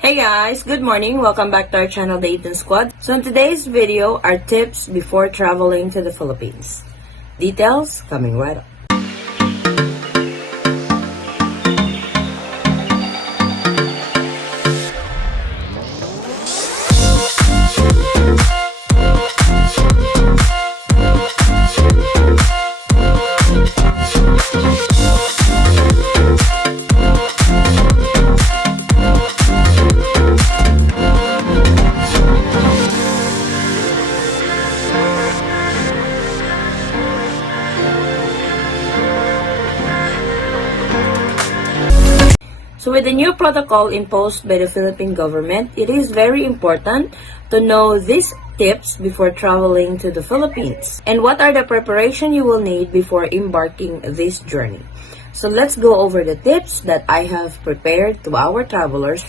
Hey guys, good morning. Welcome back to our channel, The Eaton Squad. So in today's video are tips before traveling to the Philippines. Details coming right up. So with the new protocol imposed by the Philippine government, it is very important to know these tips before traveling to the Philippines. And what are the preparation you will need before embarking this journey? So let's go over the tips that I have prepared to our travelers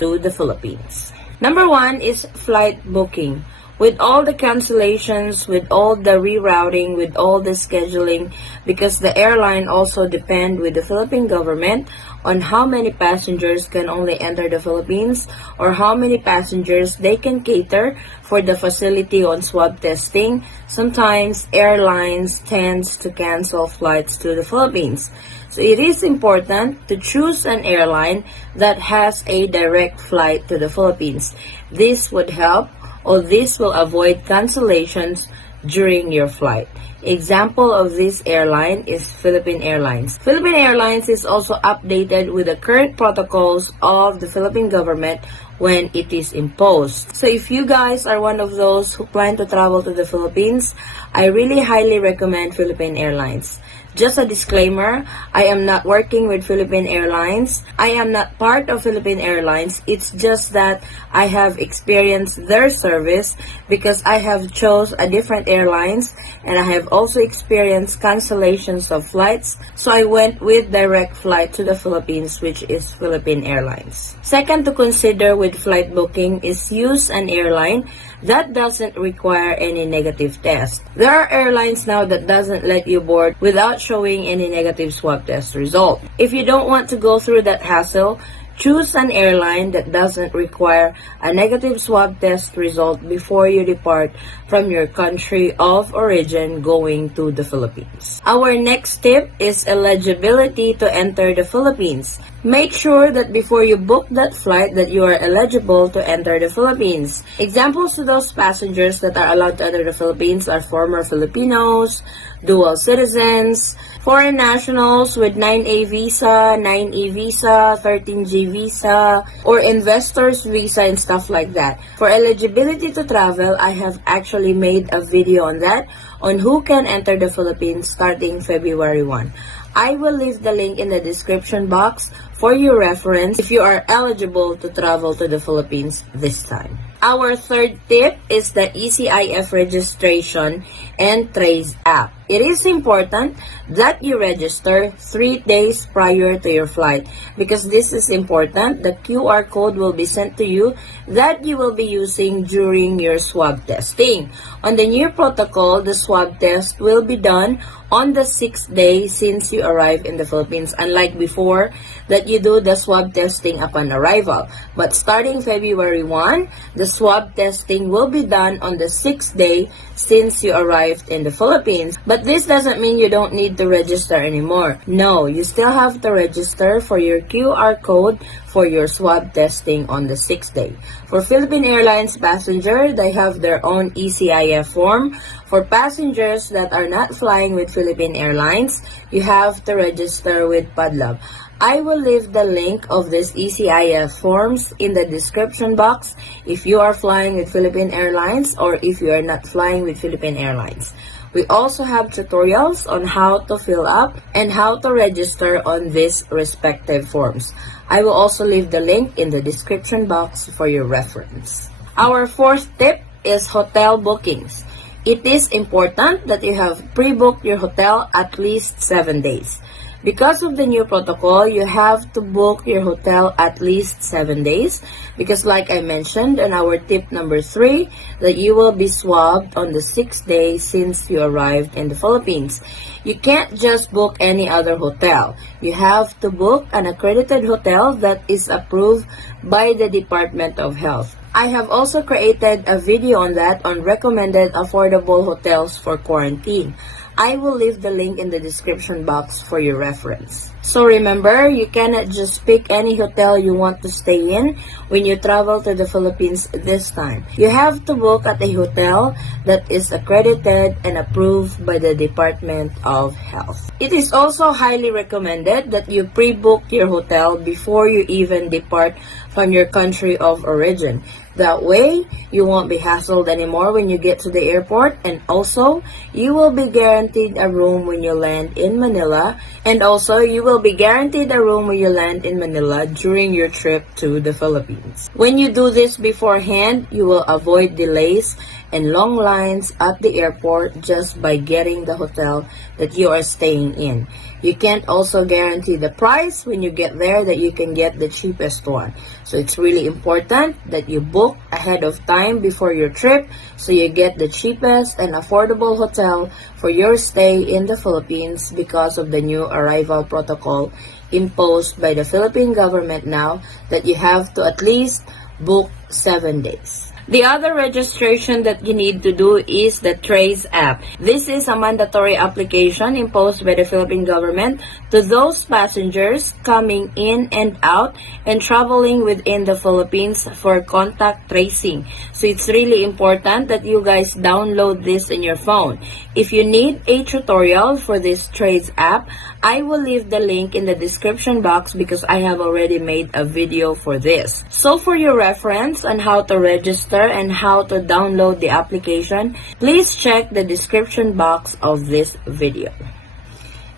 to the Philippines. Number one is flight booking. With all the cancellations, with all the rerouting, with all the scheduling, because the airline also depend with the Philippine government on how many passengers can only enter the Philippines or how many passengers they can cater for the facility on swab testing. Sometimes airlines tends to cancel flights to the Philippines. So it is important to choose an airline that has a direct flight to the Philippines. This would help, or this will avoid cancellations during your flight. Example of this airline is Philippine Airlines. Philippine Airlines is also updated with the current protocols of the Philippine government when it is imposed. So if you guys are one of those who plan to travel to the Philippines, I really highly recommend Philippine Airlines. Just a disclaimer, I am not working with Philippine Airlines. I am not part of Philippine Airlines. It's just that I have experienced their service because I have chose a different airlines and I have also experienced cancellations of flights. So I went with direct flight to the Philippines, which is Philippine Airlines. Second to consider with flight booking is use an airline that doesn't require any negative test. There are airlines now that doesn't let you board without showing any negative swab test result. If you don't want to go through that hassle, choose an airline that doesn't require a negative swab test result before you depart from your country of origin going to the Philippines. Our next tip is eligibility to enter the Philippines. Make sure that before you book that flight that you are eligible to enter the Philippines. Examples to those passengers that are allowed to enter the Philippines are former Filipinos, dual citizens, foreign nationals with 9A visa, 9E visa, 13G visa, or investors visa and stuff like that. For eligibility to travel, I have actually made a video on that, on who can enter the Philippines starting February 1. I will leave the link in the description box for your reference if you are eligible to travel to the Philippines this time. Our third tip is the ECIF registration and Trace app. It is important that you register 3 days prior to your flight because this is important. The QR code will be sent to you that you will be using during your swab testing. On the new protocol, the swab test will be done on the 6th day since you arrive in the Philippines, unlike before that you do the swab testing upon arrival. But starting February 1, the swab testing will be done on the 6th day since you arrived in the Philippines. But this doesn't mean you don't need to register anymore. No, you still have to register for your QR code for your swab testing on the 6th day. For Philippine Airlines passenger, they have their own ECIF form. For passengers that are not flying with Philippine Airlines, you have to register with PADLAB. I will leave the link of this ECIF forms in the description box if you are flying with Philippine Airlines or if you are not flying with Philippine Airlines. We also have tutorials on how to fill up and how to register on these respective forms. I will also leave the link in the description box for your reference. Our fourth tip is hotel bookings. It is important that you have pre-booked your hotel at least 7 days. Because of the new protocol, you have to book your hotel at least 7 days because like I mentioned in our tip number 3, that you will be swabbed on the 6th day since you arrived in the Philippines. You can't just book any other hotel. You have to book an accredited hotel that is approved by the Department of Health. I have also created a video on that on recommended affordable hotels for quarantine. I will leave the link in the description box for your reference. So remember, you cannot just pick any hotel you want to stay in when you travel to the Philippines this time. You have to book at a hotel that is accredited and approved by the Department of Health. It is also highly recommended that you pre-book your hotel before you even depart from your country of origin. That way, you won't be hassled anymore when you get to the airport, and also, you will be guaranteed a room when you land in Manila, and also, you will be guaranteed a room when you land in Manila during your trip to the Philippines. When you do this beforehand, you will avoid delays and long lines at the airport just by getting the hotel that you are staying in. You can't also guarantee the price when you get there that you can get the cheapest one. So it's really important that you book ahead of time before your trip so you get the cheapest and affordable hotel for your stay in the Philippines because of the new arrival protocol imposed by the Philippine government now that you have to at least book 7 days. The other registration that you need to do is the Trace app. This is a mandatory application imposed by the Philippine government to those passengers coming in and out and traveling within the Philippines for contact tracing. So it's really important that you guys download this in your phone. If you need a tutorial for this Trace app, I will leave the link in the description box because I have already made a video for this. So for your reference on how to register and how to download the application, please check the description box of this video.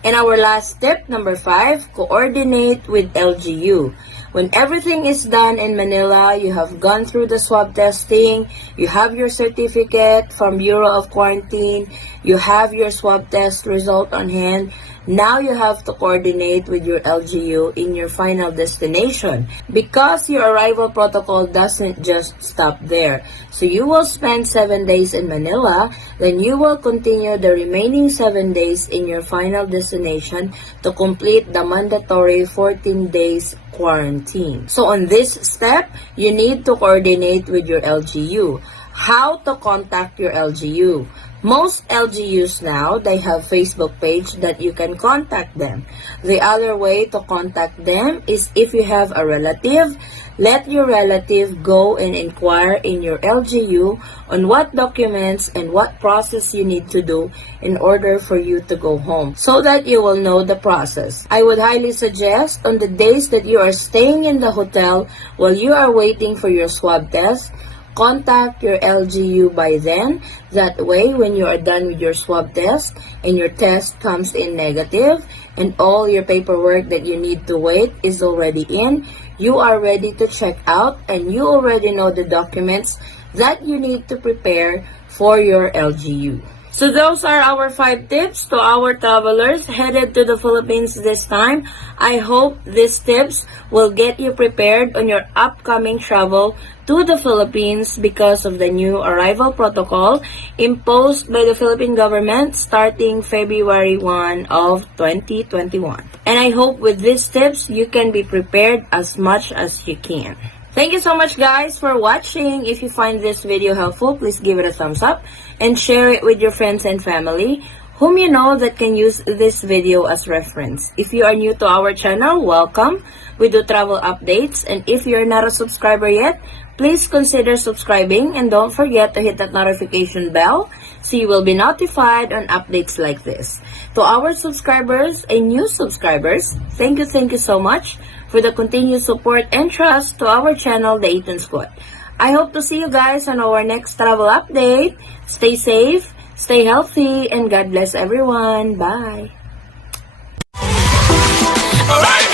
And our last tip, number 5, coordinate with LGU. When everything is done in Manila, you have gone through the swab testing, you have your certificate from Bureau of Quarantine, you have your swab test result on hand, now you have to coordinate with your LGU in your final destination because your arrival protocol doesn't just stop there. So you will spend 7 days in Manila, then you will continue the remaining 7 days in your final destination to complete the mandatory 14 days quarantine. So on this step, you need to coordinate with your LGU. How to contact your LGU? Most LGUs now, they have Facebook page that you can contact them. The other way to contact them is if you have a relative, let your relative go and inquire in your LGU on what documents and what process you need to do in order for you to go home so that you will know the process. I would highly suggest on the days that you are staying in the hotel while you are waiting for your swab test, contact your LGU by then. That way, when you are done with your swab test and your test comes in negative and all your paperwork that you need to wait is already in, you are ready to check out and you already know the documents that you need to prepare for your LGU. So those are our 5 tips to our travelers headed to the Philippines this time. I hope these tips will get you prepared on your upcoming travel to the Philippines because of the new arrival protocol imposed by the Philippine government starting February 1 of 2021. And I hope with these tips, you can be prepared as much as you can. Thank you so much guys for watching. If you find this video helpful, please give it a thumbs up and share it with your friends and family whom you know that can use this video as reference. If you are new to our channel, welcome. We do travel updates, and if you're not a subscriber yet, please consider subscribing and don't forget to hit that notification bell so you will be notified on updates like this. To our subscribers and new subscribers, thank you so much for the continued support and trust to our channel, The 18 Squad. I hope to see you guys on our next travel update. Stay safe, stay healthy, and God bless everyone. Bye! Alright.